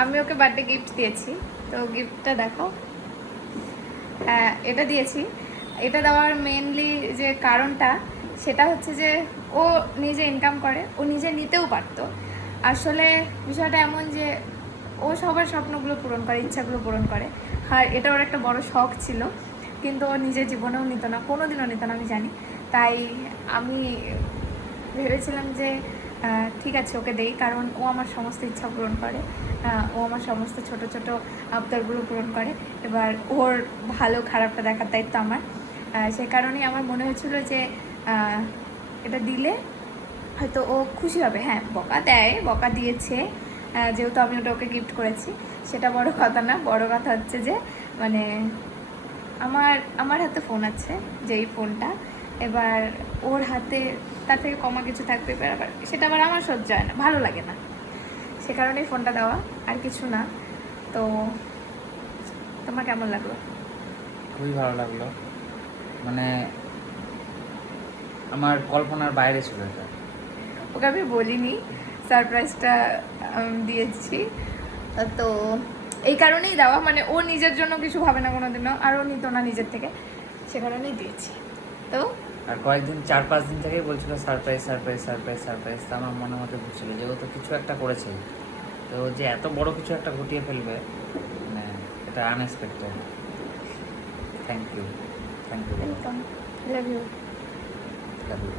আমি ওকে birthday gift দিয়েছি, তো গিফটটা দেখো। এটা দিয়েছি। এটা দেওয়ার মেনলি যে কারণটা সেটা হচ্ছে যে ও নিজে ইনকাম করে, ও নিজে নিতেও পারতো। আসলে বিষয়টা এমন যে ও সবার স্বপ্নগুলো পূরণ করে, ইচ্ছাগুলো পূরণ করে, আর এটা ওর একটা বড় শখ ছিল, কিন্তু ও নিজের জীবনেও নিত না, কোনোদিনও নিত না, আমি জানি। তাই আমি ভেবেছিলাম যে ঠিক আছে ওকে দেই, কারণ ও আমার সমস্ত ইচ্ছা পূরণ করে, ও আমার সমস্ত ছোট ছোট আবদারগুলো পূরণ করে। এবার ওর ভালো খারাপটা দেখার দায়িত্ব আমার। সে কারণেই আমার মনে হয়েছিল যে এটা দিলে হয়তো ও খুশি হবে। হ্যাঁ, বকা দেয়, বকা দিয়েছে, যেহেতু আমি ওটা ওকে গিফট করেছি, সেটা বড় কথা না। বড় কথা হচ্ছে যে মানে আমার আমার হাতে ফোন আছে, যেই ফোনটা এবার ওর হাতে তার থেকে কমা কিছু থাকবে, এবার আবার সেটা আবার আমার সহ্য হয় না, ভালো লাগে না, সে কারণেই ফোনটা দেওয়া, আর কিছু না। তো তোমার কেমন লাগলো? খুবই ভালো লাগলো, মানে আমার কল্পনার বাইরে ছিল এটা। ওকে আমি বলিনি, সারপ্রাইজটা দিয়েছি। তো এই কারণেই দেওয়া, মানে ও নিজের জন্য কিছু ভাবে না কোনোদিনও, আর ও নিত না নিজের থেকে, সে কারণেই দিয়েছি। তো আর কয়েকদিন 4-5 দিন থেকেই বলছিল সারপ্রাইজ সারপ্রাইজ সারপ্রাইজ সারপ্রাইজ। তো আমার মনের মধ্যে ঘুরছিল যে ও তো কিছু একটা করেছে, তো যে এত বড় কিছু একটা ঘটিয়ে ফেলবে, মানে এটা unexpected. Thank you, thank you, welcome, love you. Love you.